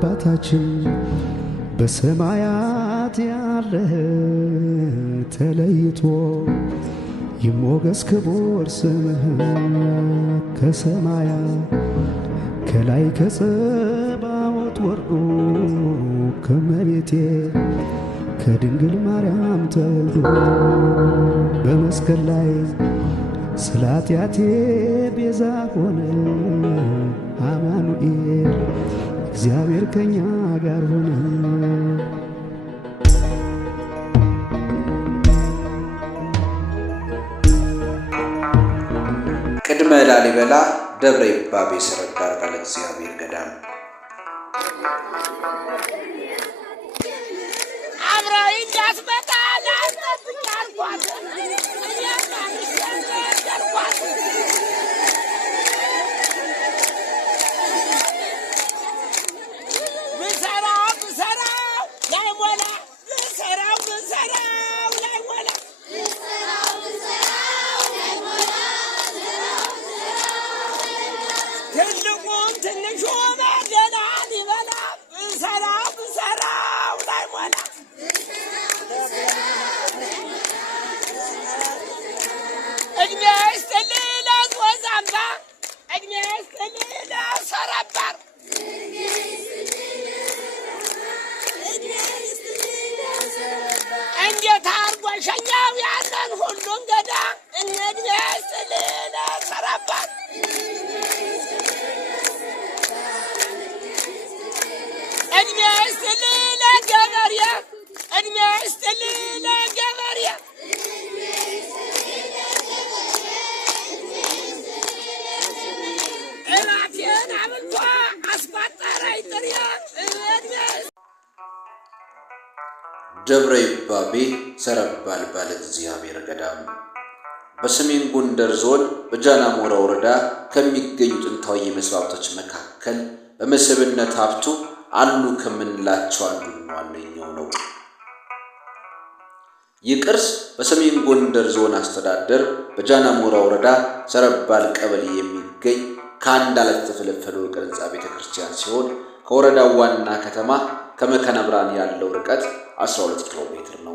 አባታችን በሰማያት ያለህ ተለይቶ ይሞገስ ክቡር ስምህ ከሰማያት ከላይ ከጸባዖት ወርዶ ከመቤቴ ከድንግል ማርያም ተወልዶ በመስቀል ላይ ስለ ኃጢአቴ ቤዛ ሆነ አማኑኤል እግዚአብሔር ከኛ ጋር ሆነ። ቅድመ ላሊበላ ደብረ ይባቤ ሰረባር ባለ እግዚአብሔር ገዳም ደብረ ይባቤ ሰረባል ባለ እግዚአብሔር ገዳም በሰሜን ጎንደር ዞን በጃናሞራ ወረዳ ከሚገኙ ጥንታዊ መስዋዕቶች መካከል በመስህብነት ሀብቱ አሉ ከምንላቸው አንዱና ዋነኛው ነው። ይህ ቅርስ በሰሜን ጎንደር ዞን አስተዳደር በጃናሞራ ወረዳ ሰረባል ቀበሌ የሚገኝ ከአንድ አለት የተፈለፈለው ቅርጻ ቤተክርስቲያን ሲሆን ከወረዳው ዋና ከተማ ከመካነ ብርሃን ያለው ርቀት 12 ኪሎ ሜትር ነው።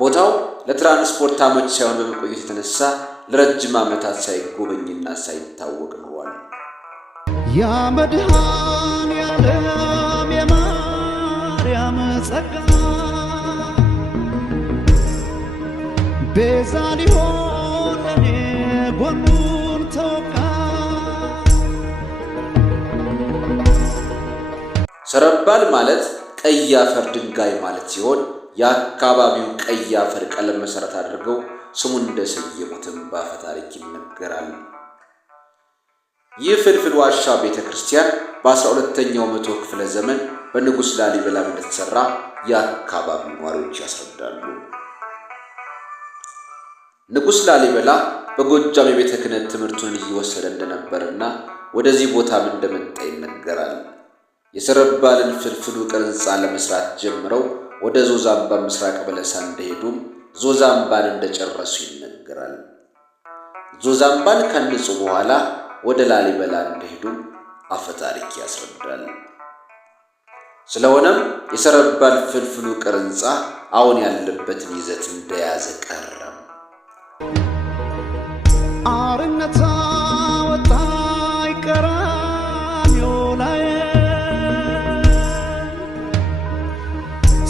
ቦታው ለትራንስፖርት አመቺ ሳይሆን በመቆየት የተነሳ ለረጅም ዓመታት ሳይጎበኝና ሳይታወቅ ኖሯል። ያ መድኃኔዓለም የማርያም ጸጋ ቤዛ ሊሆን ለኔ ጎኑን ተወጋ። ሰረባል ማለት ቀይ አፈር ድንጋይ ማለት ሲሆን የአካባቢው ቀይ አፈር ቀለም መሰረት አድርገው ስሙን እንደሰየሙትም በአፈ ታሪክ ይነገራል። ይህ ፍልፍል ዋሻ ቤተክርስቲያን በ12ኛው መቶ ክፍለ ዘመን በንጉሥ ላሊበላ እንደተሰራ የአካባቢው ነዋሪዎች ያስረዳሉ። ንጉሥ ላሊበላ በጎጃም የቤተ ክህነት ትምህርቱን እየወሰደ እንደነበርና ወደዚህ ቦታም እንደመጣ ይነገራል። የሰረባልን ፍልፍሉ ቅርጻ ለመስራት ጀምረው ወደ ዞዛምባ ምስራቅ በለሳ እንደሄዱም ዞዛምባን እንደጨረሱ ይነገራል። ዞዛምባን ከነጹ በኋላ ወደ ላሊበላ እንደሄዱም አፈ ታሪክ ያስረዳል። ስለሆነም የሰረባል ፍልፍሉ ቅርጻ አሁን ያለበትን ይዘት እንደያዘ ቀረም። አርነታ ወጣይ ቀራንዮ ላይ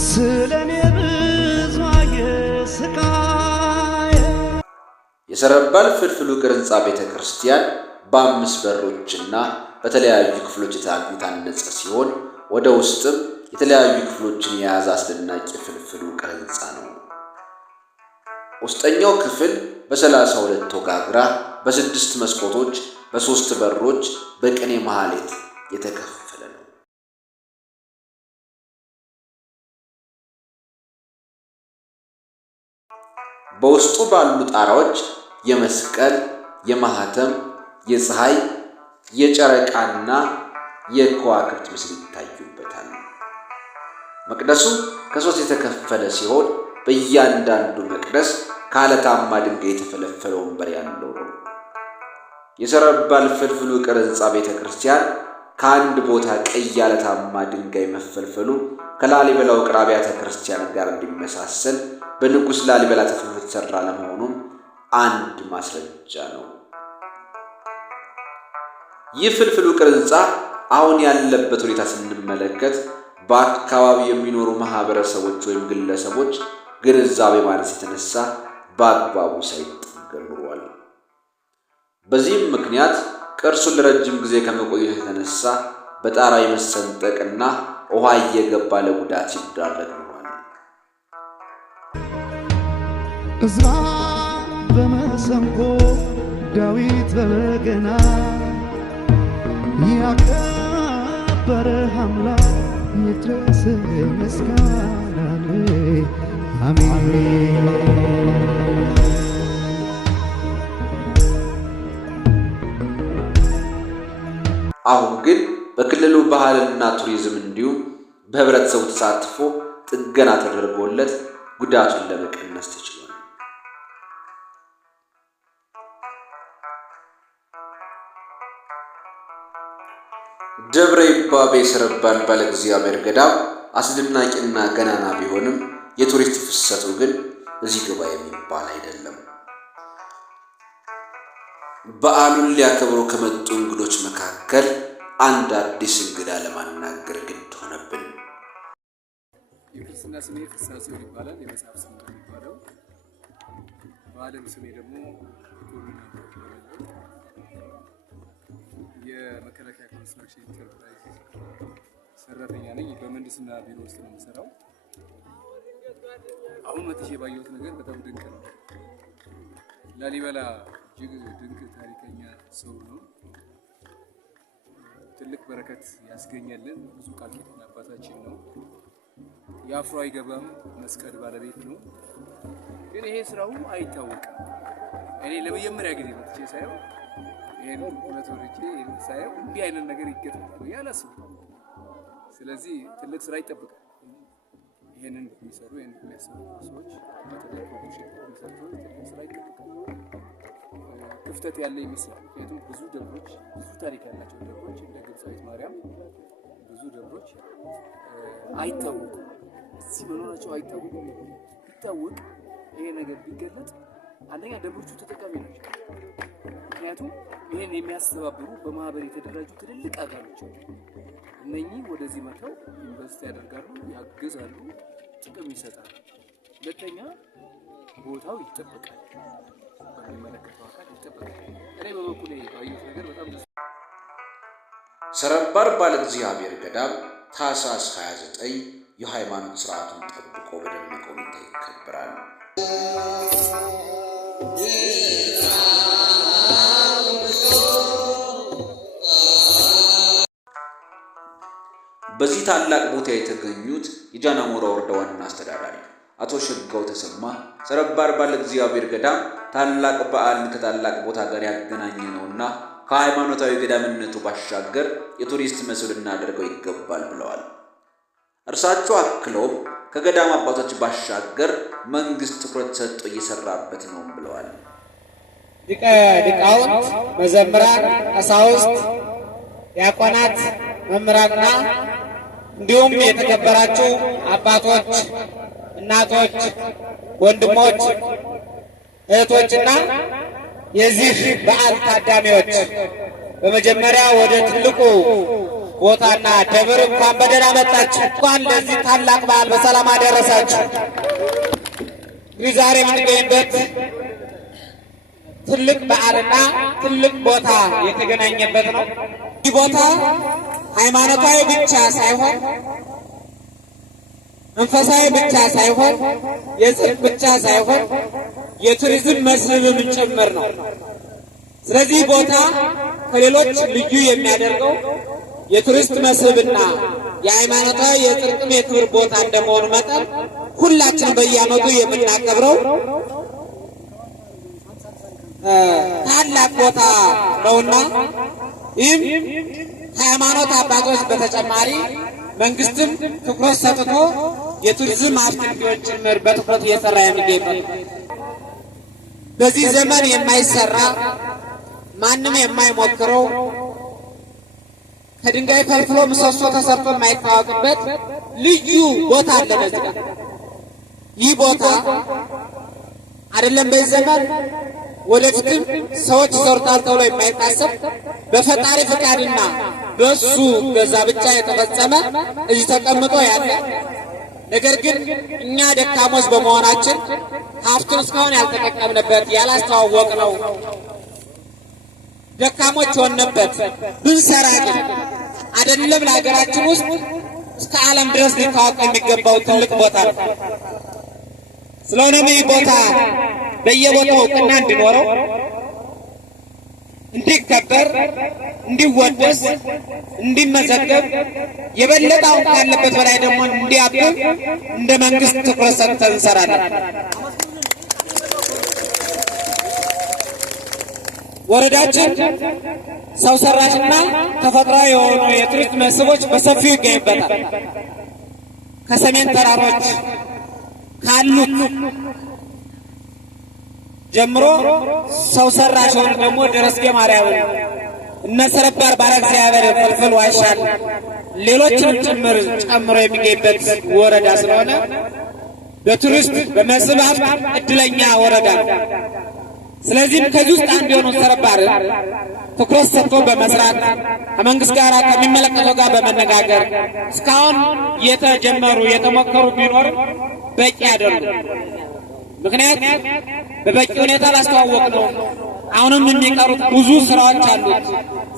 ስለኔ ብዙ የስቃይ የሰረባል ፍልፍሉ ቅርጻ ቤተክርስቲያን በ5 በሮችና በተለያዩ ክፍሎች የታነጸ ሲሆን ወደ ውስጥም የተለያዩ ክፍሎችን የያዘ አስደናቂ ፍልፍሉ ቅርጻ ነው። ውስጠኛው ክፍል በ32 ወጋግራ በ6 መስኮቶች በ3 በሮች በቅኔ ማህሌት የተከፈለ ነው። በውስጡ ባሉ ጣራዎች የመስቀል፣ የማህተም፣ የፀሐይ፣ የጨረቃና የከዋክብት ምስል ይታዩበታል። መቅደሱ ከ3 የተከፈለ ሲሆን በእያንዳንዱ መቅደስ ከአለታማ ድንጋይ የተፈለፈለ ወንበር ያለው ነው። የሰረባል ፍልፍሉ ቅርጻ ቤተክርስቲያን ከአንድ ቦታ ቀይ ዓለታማ ድንጋይ መፈልፈሉ ከላሊበላ ውቅር አብያተ ክርስቲያን ጋር እንዲመሳሰል በንጉሥ ላሊበላ ተፈልፍሎ የተሰራ ለመሆኑም አንድ ማስረጃ ነው። ይህ ፍልፍል ውቅር ሕንፃ አሁን ያለበት ሁኔታ ስንመለከት በአካባቢው የሚኖሩ ማህበረሰቦች ወይም ግለሰቦች ግንዛቤ ማነስ የተነሳ በአግባቡ ሳይጠገን ኖሯል። በዚህም ምክንያት ቅርሱን ለረጅም ጊዜ ከመቆየት የተነሳ በጣራ የመሰንጠቅና ውሃ እየገባ ለጉዳት ሲዳረግ ኖሯል። ዕዝራ በመሰንቆ ዳዊት በበገና ያከበረ አምላክ ይድረስ ምስጋና አሜን። አሁን ግን በክልሉ ባህልና ቱሪዝም እንዲሁም በህብረተሰቡ ተሳትፎ ጥገና ተደርጎለት ጉዳቱን ለመቀነስ ተችሏል። ደብረ ይባቤ የሰረባን ባለ እግዚአብሔር ገዳም አስደናቂና ገናና ቢሆንም የቱሪስት ፍሰቱ ግን እዚህ ግባ የሚባል አይደለም። በዓሉን ሊያከብሩ ከመጡ እንግዶች መካከል አንድ አዲስ እንግዳ ለማናገር ግድ ሆነብን። የክርስትና ስሜ ፍስሐ ጽዮን ይባላል። የመጽሐፍ ስም የሚባለው በዓለም ስሜ ደግሞ የመከላከያ ኮንስትራክሽን ኢንተርፕራይዝ ሰራተኛ ነኝ። በምህንድስና ቢሮ ውስጥ ነው የምሰራው። አሁን መጥቼ ባየሁት ነገር በጣም ድንቅ ነው። ላሊበላ እጅግ ድንቅ ታሪከኛ ሰው ነው። ትልቅ በረከት ያስገኘልን ብዙ ቃል ኪዳን አባታችን ነው። የአፍሮ አይገባም መስቀል ባለቤት ነው። ግን ይሄ ስራው አይታወቅም። እኔ ለመጀመሪያ ጊዜ መጥቼ ሳየው ይሄን ሁለት ወርጄ ሳየው እንዲህ አይነት ነገር ይገጥማል ያላስብም። ስለዚህ ትልቅ ስራ ይጠብቃል። ይሄንን የሚሰሩ የሚያሰሩ ሰዎች በተለይ ፕሮሞሽን የሚሰሩ ትልቅ ስራ ይጠብቃል። ክፍተት ያለ ይመስላል። ምክንያቱም ብዙ ደብሮች ብዙ ታሪክ ያላቸው ደብሮች እንደ ግብፃዊት ማርያም ብዙ ደብሮች አይታወቁም። እዚህ መኖራቸው አይታወቁም። ቢታወቅ ይሄ ነገር ቢገለጥ አንደኛ ደብሮቹ ተጠቃሚ ናቸው። ምክንያቱም ይሄን የሚያስተባብሩ በማህበር የተደራጁ ትልልቅ አካሎች አሉ። እነኚህ ወደዚህ መጥተው ኢንቨስት ያደርጋሉ፣ ያግዛሉ፣ ጥቅም ይሰጣሉ። ሁለተኛ ቦታው ይጠበቃል፣ በሚመለከተው አካል ይጠበቃል። እኔ በበኩሌ ባየሁት ነገር በጣም ደስ ሰረባር ባለ እግዚአብሔር ገዳም ታኅሳስ 29 የሃይማኖት ስርዓቱን ጠብቆ በደመቀ ሁኔታ ይከበራል። በዚህ ታላቅ ቦታ የተገኙት የጃናሞራ ወረዳ ዋና አስተዳዳሪ አቶ ሸጋው ተሰማ ሰረባር ባለ እግዚአብሔር ገዳም ታላቅ በዓልን ከታላቅ ቦታ ጋር ያገናኘ ነውና ከሃይማኖታዊ ገዳምነቱ ባሻገር የቱሪስት መስህብ ልናደርገው ይገባል ብለዋል። እርሳቸው አክለውም ከገዳም አባቶች ባሻገር መንግስት ትኩረት ሰጥቶ እየሰራበት ነው ብለዋል። ሊቃውንት፣ መዘምራን፣ ቀሳውስት፣ ዲያቆናት፣ መምህራንና እንዲሁም የተከበራችሁ አባቶች፣ እናቶች፣ ወንድሞች፣ እህቶችና የዚህ በዓል ታዳሚዎች በመጀመሪያ ወደ ትልቁ ቦታና ደብር እንኳን በደህና መጣችሁ። እንኳን ለዚህ ታላቅ በዓል በሰላም አደረሳችሁ። እንግዲህ ዛሬ የምንገኝበት ትልቅ በዓልና ትልቅ ቦታ የተገናኘበት ነው። ይህ ቦታ ሃይማኖታዊ ብቻ ሳይሆን መንፈሳዊ ብቻ ሳይሆን የጽድቅ ብቻ ሳይሆን የቱሪዝም መስህብም ጭምር ነው። ስለዚህ ቦታ ከሌሎች ልዩ የሚያደርገው የቱሪስት መስህብና የሃይማኖታዊ የጽድቅም የክብር ቦታ እንደመሆኑ መጠን ሁላችንም በየዓመቱ የምናከብረው ታላቅ ቦታ ነውና ይህም ከሃይማኖት አባቶች በተጨማሪ መንግስትም ትኩረት ሰጥቶ የቱሪዝም አስገንቢዎች ጭምር በትኩረት እየሰራ የሚገኝበት በዚህ ዘመን የማይሰራ ማንም የማይሞክረው ከድንጋይ ፈልፍሎ ምሰሶ ተሰርቶ የማይታወቅበት ልዩ ቦታ አለ። ለዚህ ይህ ቦታ አይደለም በዚህ ዘመን ወደፊትም ሰዎች ይሰሩታል ተብሎ የማይታሰብ በፈጣሪ ፈቃድና በሱ ገዛ ብቻ የተፈጸመ እዚህ ተቀምጦ ያለ ነገር ግን እኛ ደካሞች በመሆናችን ሀብቱን እስካሁን ያልተጠቀምንበት ያላስተዋወቅነው ደካሞች ሆነበት ብንሰራ ግን አይደለም ለሀገራችን ውስጥ እስከ ዓለም ድረስ ሊታወቅ የሚገባው ትልቅ ቦታ ነው። ስለሆነም ይህ ቦታ በየቦታው እውቅና እንዲኖረው፣ እንዲከበር፣ እንዲወደስ፣ እንዲመዘገብ የበለጠ አሁን ካለበት በላይ ደግሞ እንዲያብብ እንደ መንግስት ትኩረት ሰጥተን እንሰራለን። ወረዳችን ሰው ሰራሽና ተፈጥሯዊ የሆኑ የቱሪስት መስህቦች በሰፊው ይገኙበታል። ከሰሜን ተራሮች ካሉት ጀምሮ ሰው ሰራሽ ሆኖ ደግሞ ደረስጌ ማርያም እነ ሰረባር ባለ እግዚአብሔር ፍልፍል ዋሻን ሌሎችንም ጭምር ጨምሮ የሚገኝበት ወረዳ ስለሆነ በቱሪስት በመስህብ ሀብት እድለኛ ወረዳ ነው። ስለዚህም ከዚህ ውስጥ አንዱ የሆነው ሰረባር ትኩረት ሰጥቶ በመስራት ከመንግስት ጋር ከሚመለከተው ጋር በመነጋገር እስካሁን የተጀመሩ የተሞከሩ ቢኖርም በቂ አይደሉም። ምክንያት በበቂ ሁኔታ ላስተዋወቅ ነው። አሁንም የሚቀሩት ብዙ ስራዎች አሉት።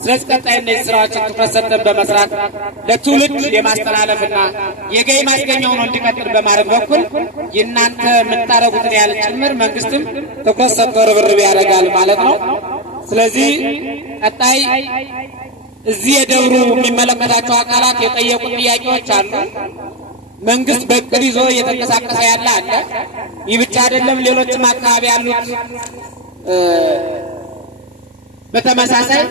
ስለዚህ ቀጣይ እነዚህ ስራዎችን ትኩረት ሰጥተን በመስራት ለትውልድ የማስተላለፍና የገቢ ማስገኛ ሆኖ እንዲቀጥል በማድረግ በኩል የእናንተ የምታደርጉትን ያህል ጭምር መንግስትም ትኩረት ሰጥቶ ርብርብ ያደርጋል ማለት ነው። ስለዚህ ቀጣይ እዚህ የደብሩ የሚመለከታቸው አካላት የጠየቁ ጥያቄዎች አሉ። መንግስት በእቅድ ይዞ እየተንቀሳቀሰ ያለ አለ። ይህ ብቻ አይደለም፣ ሌሎችም አካባቢ ያሉት በተመሳሳይ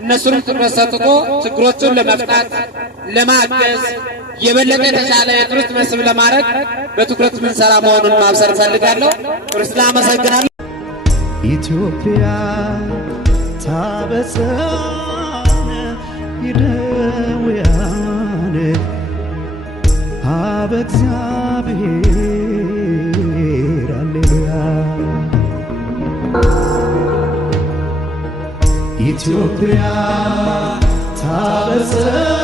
እነሱንም ትኩረት ሰጥቶ ችግሮቹን ለመፍታት ለማገዝ የበለጠ የተሻለ የቱሪስት መስህብ ለማድረግ በትኩረት ምንሰራ መሆኑን ማብሰር ፈልጋለሁ። ክርስቲና አመሰግናለሁ። ኢትዮጵያ ታበሳነ ይደውያነ አበ እግዚአብሔር ሃሌሉያ ኢትዮጵያ ታበሳነ